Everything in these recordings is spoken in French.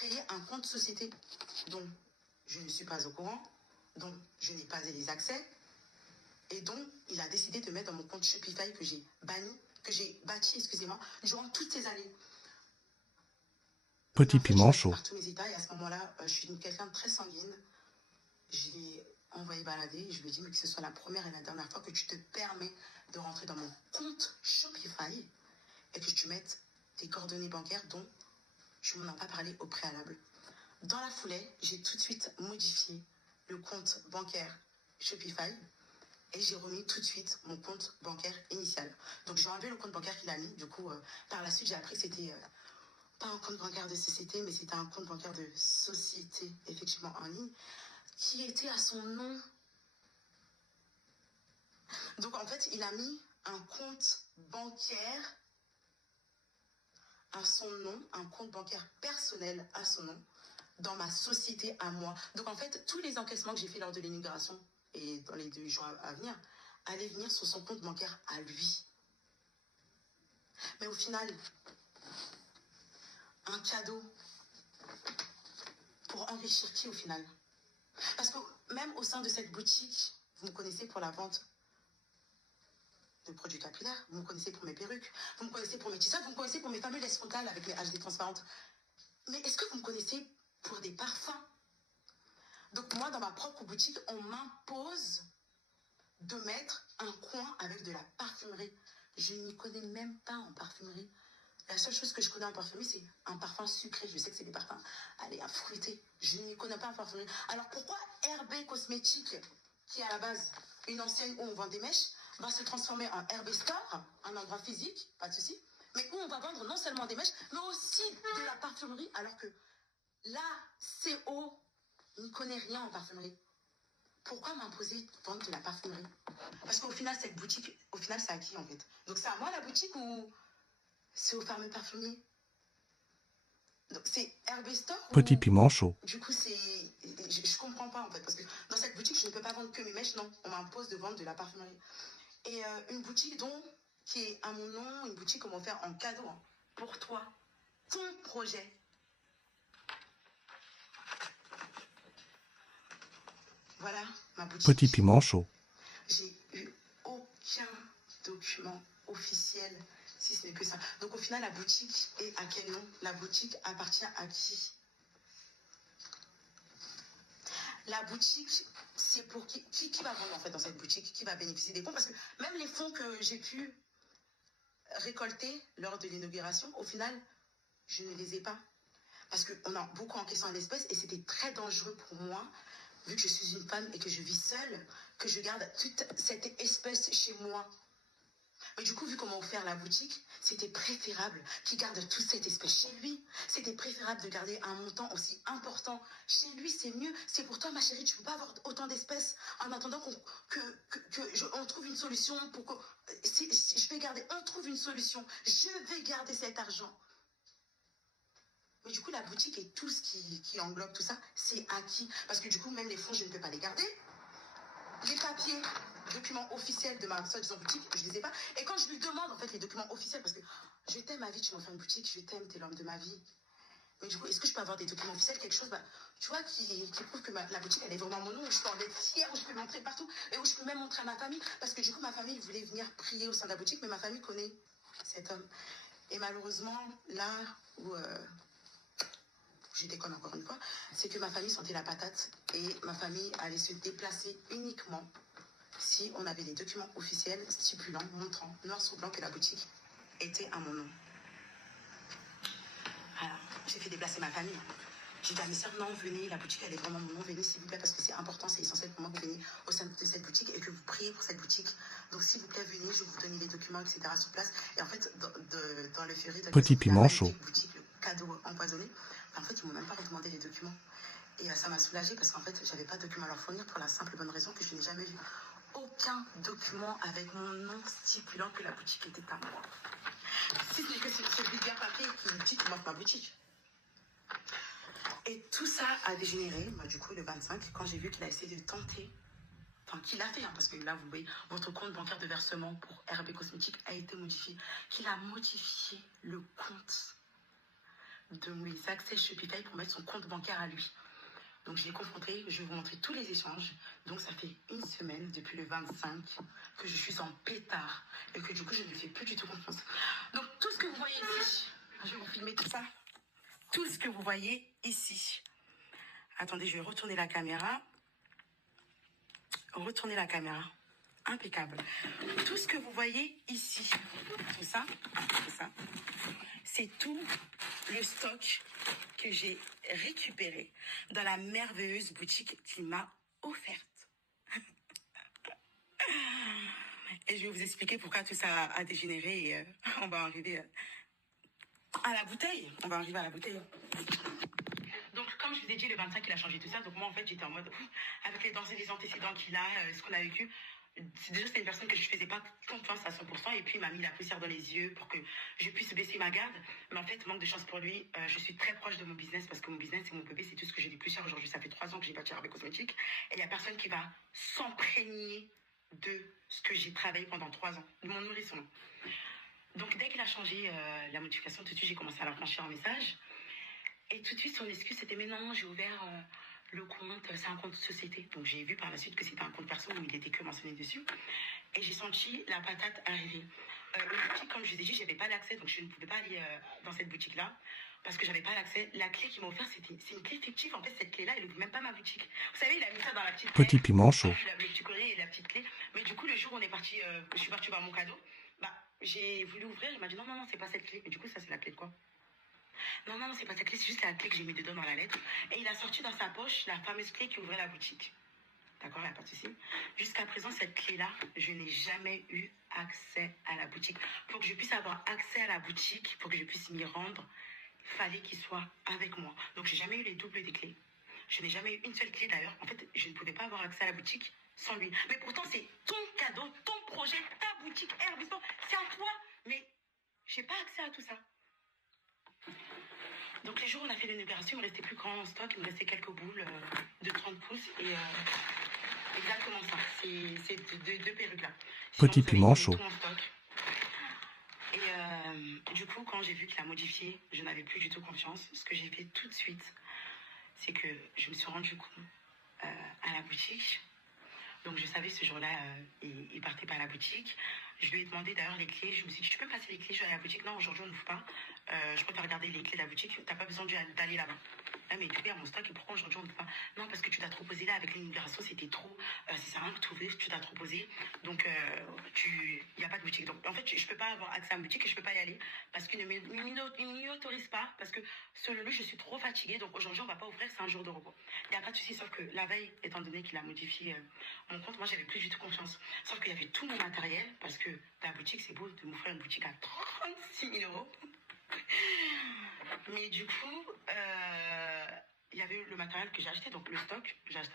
créé un compte société dont je ne suis pas au courant, dont je n'ai pas les accès, et dont il a décidé de mettre dans mon compte Shopify que j'ai bâti, excusez-moi, durant toutes ces années. Petit piment chaud. Par tous mes états, et à ce moment-là, je suis quelqu'un de très sanguine. Je l'ai envoyé balader et je lui ai dit, mais que ce soit la première et la dernière fois que tu te permets de rentrer dans mon compte Shopify et que tu mettes tes coordonnées bancaires dont je ne m'en ai pas parlé au préalable. Dans la foulée, j'ai tout de suite modifié le compte bancaire Shopify et j'ai remis tout de suite mon compte bancaire initial. Donc j'ai enlevé le compte bancaire qu'il a mis. Du coup, par la suite, j'ai appris que c'était pas un compte bancaire de société, mais c'était un compte bancaire de société, effectivement, en ligne, qui était à son nom. Donc en fait, il a mis un compte bancaire à son nom, un compte bancaire personnel à son nom, dans ma société à moi. Donc en fait, tous les encaissements que j'ai fait lors de l'inauguration et dans les 2 jours à venir, allaient venir sur son compte bancaire à lui. Mais au final, un cadeau pour enrichir qui au final? Parce que même au sein de cette boutique, vous me connaissez pour la vente de produits capillaires, vous me connaissez pour mes perruques, vous me connaissez pour mes t-shirts, vous me connaissez pour mes fameux laisses frontales avec mes HD transparentes. Mais est-ce que vous me connaissez pour des parfums? Donc moi, dans ma propre boutique, on m'impose de mettre un coin avec de la parfumerie. Je n'y connais même pas en parfumerie. La seule chose que je connais en parfumerie, c'est un parfum sucré. Je sais que c'est des parfums, allez, à fruité. Je n'y connais pas en parfumerie. Alors pourquoi RB Cosmétiques, qui est à la base une enseigne où on vend des mèches, va se transformer en RB Store, un endroit physique, pas de souci, mais où on va vendre non seulement des mèches, mais aussi de la parfumerie, alors que là, CO n'y connaît rien en parfumerie. Pourquoi m'imposer de vendre de la parfumerie? Parce qu'au final, cette boutique, au final, c'est à qui en fait? Donc c'est à moi la boutique ou c'est au fameux parfumier? Donc c'est RB Store Petit ou... piment chaud. Du coup, c'est... Je comprends pas en fait, parce que dans cette boutique, je ne peux pas vendre que mes mèches, non. On m'impose de vendre de la parfumerie. Et une boutique dont, qui est à mon nom, une boutique qu'on m'a offert en cadeau, hein, pour toi, ton projet. Voilà ma boutique. Petit piment chaud. J'ai eu aucun document officiel, si ce n'est que ça. Donc au final, la boutique est à quel nom? La boutique appartient à qui? La boutique, c'est pour qui va vendre en fait dans cette boutique? Qui va bénéficier des fonds? Parce que même les fonds que j'ai pu récolter lors de l'inauguration, au final, je ne les ai pas. Parce qu'on a beaucoup encaissé en espèces et c'était très dangereux pour moi, vu que je suis une femme et que je vis seule, que je garde toute cette espèce chez moi. Mais du coup, vu qu'on m'a offert la boutique, c'était préférable qu'il garde toute cette espèce chez lui. C'était préférable de garder un montant aussi important chez lui, c'est mieux. C'est pour toi, ma chérie, tu ne peux pas avoir autant d'espèces en attendant on trouve une solution pour que... je vais garder, on trouve une solution. Je vais garder cet argent. Mais du coup, la boutique et tout ce qui englobe tout ça, c'est acquis. Parce que du coup, même les fonds, je ne peux pas les garder. Les papiers, documents officiels de ma soi-disant boutique, je ne les ai pas. Et quand je lui demande, en fait, les documents officiels, parce que je t'aime, ma vie, tu m'as fait une boutique, je t'aime, t'es l'homme de ma vie. Mais du coup, est-ce que je peux avoir des documents officiels, quelque chose, tu vois, qui prouve que la boutique, elle est vraiment mon nom, où je peux en être fière, où je peux montrer partout, et où je peux même montrer à ma famille. Parce que du coup, ma famille voulait venir prier au sein de la boutique, mais ma famille connaît cet homme. Et malheureusement, là où... je déconne encore une fois, c'est que ma famille sentait la patate et ma famille allait se déplacer uniquement si on avait les documents officiels stipulant, montrant noir sur blanc que la boutique était à mon nom. Alors, j'ai fait déplacer ma famille. J'ai dit à mes soeurs, non, venez, la boutique, elle est vraiment mon nom, venez s'il vous plaît, parce que c'est important, c'est essentiel pour moi que vous veniez au sein de cette boutique et que vous priez pour cette boutique. Donc, s'il vous plaît, venez, je vais vous donner les documents, etc. sur place. Et en fait, dans le furie de Petit piment chaud. boutique, le cadeau empoisonné, en fait, ils m'ont même pas redemandé les documents. Et ça m'a soulagée parce qu'en fait, j'avais pas de documents à leur fournir pour la simple et bonne raison que je n'ai jamais vu aucun document avec mon nom stipulant que la boutique était à moi. Si ce n'est que ce vulgaire papier qui dit qu'il manque ma boutique. Et tout ça a dégénéré, du coup, le 25, quand j'ai vu qu'il a essayé de tenter, enfin, qu'il a fait, parce que là, vous voyez, votre compte bancaire de versement pour RB Cosmétiques a été modifié, qu'il a modifié le compte de mes accès Shopify pour mettre son compte bancaire à lui. Donc je l'ai confronté, je vais vous montrer tous les échanges. Donc ça fait une semaine, depuis le 25, que je suis en pétard et que du coup je ne fais plus du tout confiance. Donc tout ce que vous voyez ici, je vais vous filmer tout ça. Tout ce que vous voyez ici. Attendez, je vais retourner la caméra. Retourner la caméra. Impeccable. Tout ce que vous voyez ici, tout ça, c'est tout le stock que j'ai récupéré dans la merveilleuse boutique qu'il m'a offerte. Et je vais vous expliquer pourquoi tout ça a dégénéré et on va arriver à la bouteille. On va arriver à la bouteille. Donc, comme je vous ai dit, le 25, il a changé tout ça. Donc, moi, en fait, j'étais en mode, avec les antécédents qu'il a, ce qu'on a vécu, déjà, c'était une personne que je ne faisais pas confiance à 100%. Et puis, il m'a mis la poussière dans les yeux pour que je puisse baisser ma garde. Mais en fait, manque de chance pour lui, je suis très proche de mon business parce que mon business, c'est mon bébé, c'est tout ce que j'ai de plus cher aujourd'hui. Ça fait 3 ans que j'ai pas de Cherabé Cosmétiques. Et il n'y a personne qui va s'imprégner de ce que j'ai travaillé pendant 3 ans, de mon nourrisson. Donc, dès qu'il a changé la modification, tout de suite, j'ai commencé à la franchir en message. Et tout de suite, son excuse, c'était « Mais non, j'ai ouvert le compte, c'est un compte société. » Donc, j'ai vu par la suite que c'était un compte perso où il était que mentionné dessus. Et j'ai senti la patate arriver. Une boutique, comme je vous ai dit, je n'avais pas l'accès, donc je ne pouvais pas aller dans cette boutique-là parce que je n'avais pas l'accès. La clé qu'il m'a offerte, c'est une clé fictive. En fait, cette clé-là, elle n'ouvre même pas ma boutique. Vous savez, il a mis ça dans la petite clé. Petit piment chaud. Le petit courrier et la petite clé. Mais du coup, le jour où je suis partie voir mon cadeau, j'ai voulu ouvrir. Il m'a dit « Non, non, non, c'est pas cette clé. » Mais du coup, ça, c'est la clé de quoi? Non, non, non, c'est pas sa clé, c'est juste la clé que j'ai mis dedans dans la lettre. Et il a sorti dans sa poche la fameuse clé qui ouvrait la boutique. D'accord, il n'y a pas de souci. Jusqu'à présent, cette clé-là, je n'ai jamais eu accès à la boutique. Pour que je puisse avoir accès à la boutique, pour que je puisse m'y rendre, il fallait qu'il soit avec moi. Donc, j'ai jamais eu les doubles des clés. Je n'ai jamais eu une seule clé d'ailleurs. En fait, je ne pouvais pas avoir accès à la boutique sans lui. Mais pourtant, c'est ton cadeau, ton projet, ta boutique, Herbiston, c'est à toi. Mais j'ai pas accès à tout ça. Donc les jours où on a fait l'inauguration, il me restait plus grand en stock, il me restait quelques boules de 30 pouces et exactement ça, c'est deux perruques là. Petit piment chaud. Tout en stock. Et du coup, quand j'ai vu qu'il a modifié, je n'avais plus du tout confiance. Ce que j'ai fait tout de suite, c'est que je me suis rendue compte à la boutique. Donc je savais ce jour-là, il partait pas à la boutique. Je lui ai demandé d'ailleurs les clés. Je me suis dit, tu peux me passer les clés, je vais à la boutique. Non, aujourd'hui on n'ouvre pas. Je préfère regarder les clés de la boutique. T'as pas besoin d'aller là-bas. Ah, mais tu perds mon stock et pourquoi aujourd'hui on ne peut pas? Non, parce que tu t'as trop posé là avec l'inauguration, c'était trop. Ça sert à rien que tu ouvres, tu t'as trop posé. Donc il n'y a pas de boutique. Donc en fait, je peux pas avoir accès à une boutique et je peux pas y aller parce qu'il ne m'y autorise pas. Parce que selon lui, je suis trop fatiguée. Donc aujourd'hui, on va pas ouvrir, c'est un jour de repos. Il n'y a pas de souci, sauf que la veille, étant donné qu'il a modifié mon compte, moi j'avais plus du tout confiance. Sauf qu'il y avait tout mon matériel parce que la boutique, c'est beau de m'offrir une boutique à 36 000 euros. Mais du coup, il y avait le matériel que j'ai acheté, donc le stock. J'ai acheté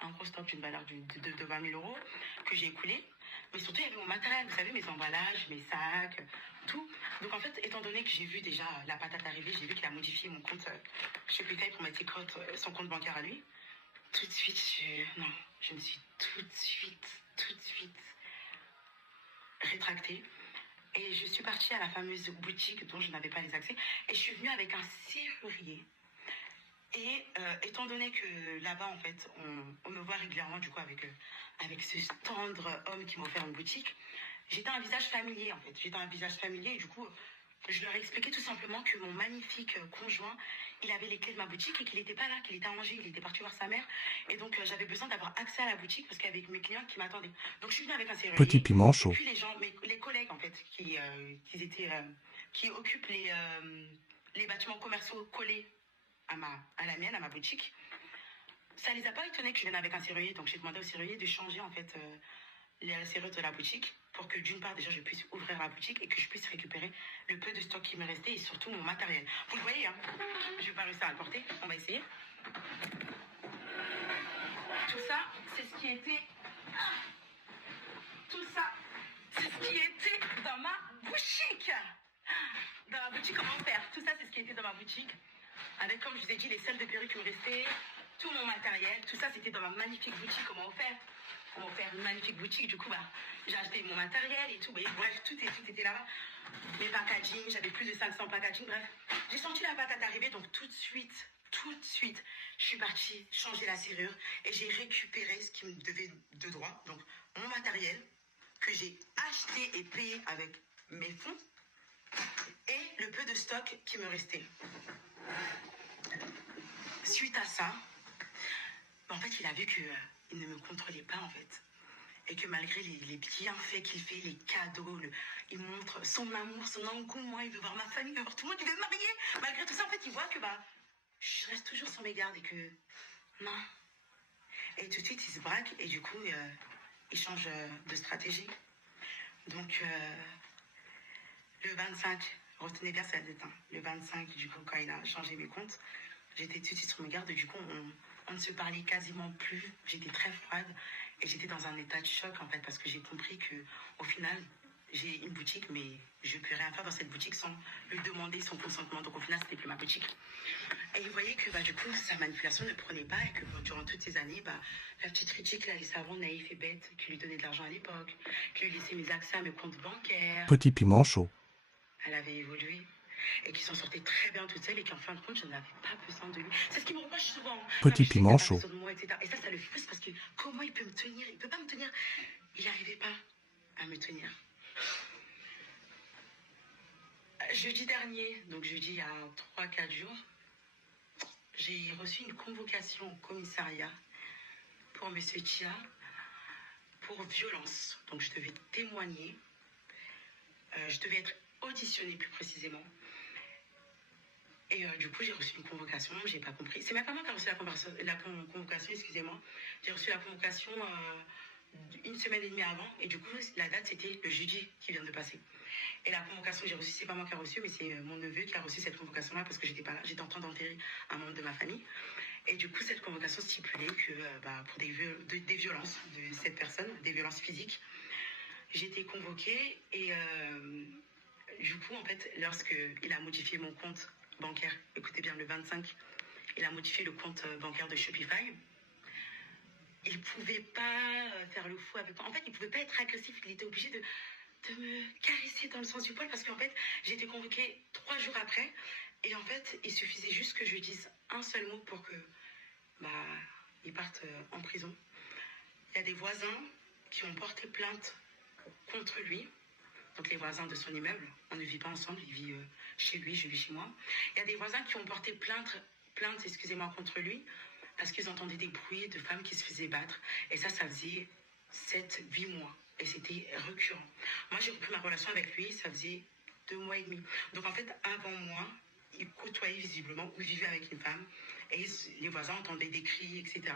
un gros stock d'une valeur de 20 000 euros que j'ai écoulé. Mais surtout, il y avait mon matériel, vous savez, mes emballages, mes sacs, tout. Donc en fait, étant donné que j'ai vu déjà la patate arriver, j'ai vu qu'il a modifié mon compte Shopify pour mettre son compte bancaire à lui. Tout de suite, je me suis tout de suite rétractée. Et je suis partie à la fameuse boutique dont je n'avais pas les accès. Et je suis venue avec un serrurier. Et étant donné que là-bas, en fait, on me voit régulièrement, du coup, avec ce tendre homme qui m'a offert une boutique, j'étais un visage familier, en fait. J'étais un visage familier et du coup, je leur ai expliqué tout simplement que mon magnifique conjoint, il avait les clés de ma boutique et qu'il n'était pas là, qu'il était à Angers, il était parti voir sa mère. Et donc, j'avais besoin d'avoir accès à la boutique parce qu'il y avait mes clients qui m'attendaient. Donc, je suis venue avec un serrurier. Petit piment chaud. Et puis, les gens, les collègues, en fait, qui occupent les bâtiments commerciaux collés à la mienne, à ma boutique, ça les a pas étonnés que je vienne avec un serrurier. Donc, j'ai demandé au serrurier de changer, en fait, les serrures de la boutique pour que d'une part déjà je puisse ouvrir la boutique et que je puisse récupérer le peu de stock qui me restait et surtout mon matériel. Vous le voyez, hein, je vais pas réussir à le porter, on va essayer. Tout ça, c'est ce qui était... Tout ça, c'est ce qui était dans ma boutique. Dans ma boutique, comment faire? Tout ça, c'est ce qui était dans ma boutique. Avec, comme je vous ai dit, les selles de perruque qui me restaient, tout mon matériel, tout ça, c'était dans ma magnifique boutique qu'on m'a offert. pour me faire une magnifique boutique. Du coup, bah, j'ai acheté mon matériel et tout. Et bref, tout était là. Mes packaging, j'avais plus de 500 packaging. Bref, j'ai senti la patate arriver. Donc tout de suite, je suis partie changer la serrure. Et j'ai récupéré ce qui me devait de droit. Donc mon matériel que j'ai acheté et payé avec mes fonds. Et le peu de stock qui me restait. Suite à ça, en fait, il a vu qu'il ne me contrôlait pas, en fait. Et que malgré les bienfaits qu'il fait, les cadeaux, il montre son amour, son engouement, il veut voir ma famille, il veut voir tout le monde, il veut me marier. Malgré tout ça, en fait, il voit que je reste toujours sur mes gardes et que non. Et tout de suite, il se braque et du coup, il change de stratégie. Donc, le 25, retenez bien cette date, hein. Le 25, du coup, quand il a changé mes comptes, j'étais tout de suite sur mes gardes. Du coup, on ne se parlait quasiment plus. J'étais très froide et j'étais dans un état de choc, en fait, parce que j'ai compris qu'au final, j'ai une boutique, mais je ne peux rien faire dans cette boutique sans lui demander son consentement. Donc, au final, ce n'était plus ma boutique. Et il voyait que, du coup, sa manipulation ne prenait pas et que durant toutes ces années, la petite Richie qui la laissait avant naïf et bête, qui lui donnait de l'argent à l'époque, qui lui laissait mes accès à mes comptes bancaires. Petit piment chaud. Elle avait évolué et qui s'en sortait très bien toute seule et qu'en fin de compte, je n'avais pas besoin de lui. C'est ce qu'il me reproche souvent. Petit Non, piment chaud. de moi, etc. Et ça le frustre parce que comment il peut me tenir? Il ne peut pas me tenir. Il n'arrivait pas à me tenir. Jeudi dernier, donc jeudi il y a 3-4 jours, j'ai reçu une convocation au commissariat pour M. Tia pour violence. Donc je devais témoigner. Je devais être auditionnée plus précisément. Et du coup, j'ai reçu une convocation, j'ai pas compris. C'est même pas moi qui a reçu la convocation, excusez-moi. J'ai reçu la convocation une semaine et demie avant. Et du coup, la date, c'était le jeudi qui vient de passer. Et la convocation que j'ai reçue, c'est pas moi qui a reçu, mais c'est mon neveu qui a reçu cette convocation-là parce que j'étais pas là. J'étais en train d'enterrer un membre de ma famille. Et du coup, cette convocation stipulait que pour des violences de cette personne, des violences physiques, j'ai été convoquée. Et du coup, en fait, lorsqu'il a modifié mon compte bancaire, écoutez bien, le 25, il a modifié le compte bancaire de Shopify. Il ne pouvait pas faire le fou avec moi. En fait, il ne pouvait pas être agressif. Il était obligé de me caresser dans le sens du poil parce qu'en fait, j'ai été convoquée 3 jours après. Et en fait, il suffisait juste que je lui dise un seul mot pour que il parte en prison. Il y a des voisins qui ont porté plainte contre lui. Donc les voisins de son immeuble, on ne vit pas ensemble, il vit chez lui, je vis chez moi. Il y a des voisins qui ont porté plainte contre lui, parce qu'ils entendaient des bruits de femmes qui se faisaient battre. Et ça faisait 7-8 mois. Et c'était récurrent. Moi, j'ai repris ma relation avec lui, ça faisait 2 mois et demi. Donc en fait, avant moi, il côtoyait visiblement ou vivait avec une femme. Et les voisins entendaient des cris, etc.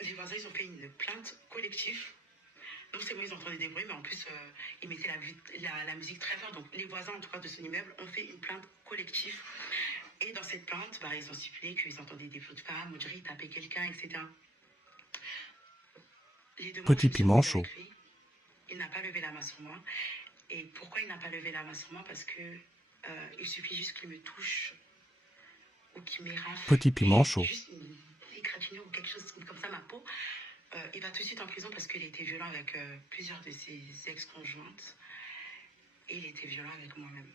Les voisins, ils ont fait une plainte collective. Non seulement ils entendaient des bruits, mais en plus, ils mettaient la musique très fort. Donc, les voisins, en tout cas, de son immeuble, ont fait une plainte collective. Et dans cette plainte, ils ont stipulé qu'ils entendaient des flots de femmes, on dirait qu'ils tapaient quelqu'un, etc. Les deux mois, Petit piment chaud. lui, il n'a pas levé la main sur moi. Et pourquoi il n'a pas levé la main sur moi? Parce que il suffit juste qu'il me touche ou qu'il m'érafle. Petit piment chaud. Juste une égratignure ou quelque chose comme ça, ma peau. Il va tout de suite en prison parce qu'il a été violent avec plusieurs de ses ex-conjointes et il était violent avec moi-même.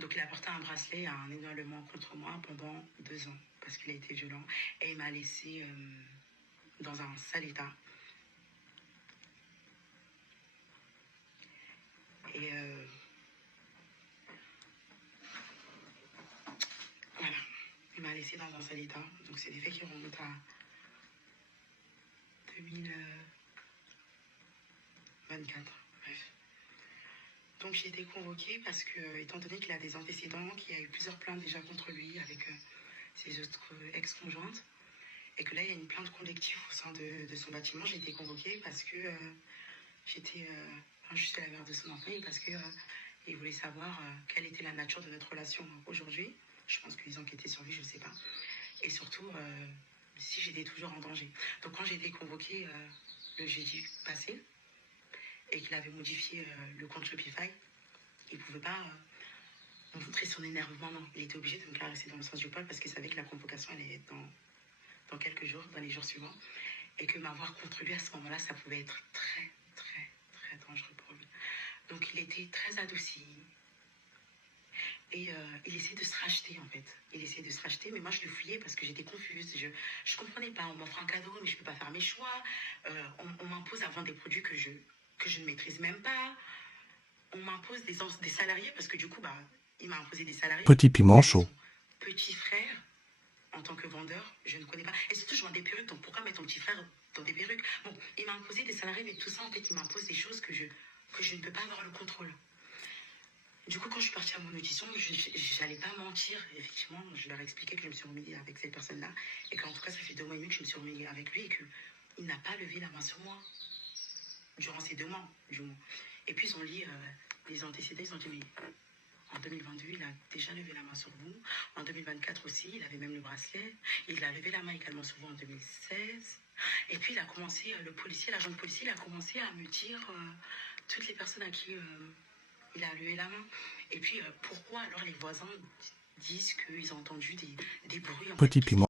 Donc il a porté un bracelet, un énormément contre moi pendant 2 ans parce qu'il a été violent et il m'a laissé dans un sale état. Et voilà, il m'a laissé dans un sale état. Donc c'est des faits qui remontent à 2024. Bref. Donc j'ai été convoquée parce que, étant donné qu'il a des antécédents, qu'il y a eu plusieurs plaintes déjà contre lui avec ses autres ex-conjointes, et que là il y a une plainte collective au sein de son bâtiment, j'ai été convoquée parce que j'étais juste à la mère de son enfant et parce que il voulait savoir quelle était la nature de notre relation aujourd'hui. Je pense qu'ils enquêtaient sur lui, je ne sais pas. Et surtout, si j'étais toujours en danger. Donc quand j'ai été convoquée le jeudi passé, et qu'il avait modifié le compte Shopify, il ne pouvait pas montrer son énervement. Non. Il était obligé de me caresser dans le sens du poil parce qu'il savait que la convocation allait être dans quelques jours, dans les jours suivants. et que m'avoir contre lui à ce moment-là, ça pouvait être très, très, très dangereux pour lui. Donc il était très adouci. Et il essayait de se racheter, en fait. Il essayait de se racheter, mais moi, je le fouillais parce que j'étais confuse. Je ne comprenais pas. On m'offre un cadeau, mais je ne peux pas faire mes choix. On m'impose à vendre des produits que je ne maîtrise même pas. On m'impose des salariés parce que du coup, bah, il m'a imposé des salariés. Petit piment chaud. Son petit frère, en tant que vendeur, je ne connais pas. Et surtout, je vends des perruques, donc pourquoi mettre ton petit frère dans des perruques? Bon, il m'a imposé des salariés, mais tout ça, en fait, il m'impose des choses que je ne peux pas avoir le contrôle. Du coup, quand je suis partie à mon audition, je n'allais pas mentir. Effectivement, je leur ai expliqué que je me suis remise avec cette personne-là et qu'en tout cas, ça fait 2 mois et demi que je me suis remise avec lui et qu'il n'a pas levé la main sur moi durant ces 2 mois, du moins. Et puis, ils ont dit, les antécédents, ils ont dit, mais en 2022, il a déjà levé la main sur vous. En 2024 aussi, il avait même le bracelet. Il a levé la main également sur vous en 2016. Et puis, il a commencé, le policier, l'agent de policier, il a commencé à me dire toutes les personnes à qui il a levé la main. Et puis, pourquoi alors les voisins disent qu'ils ont entendu des bruits en Petit fait, piment.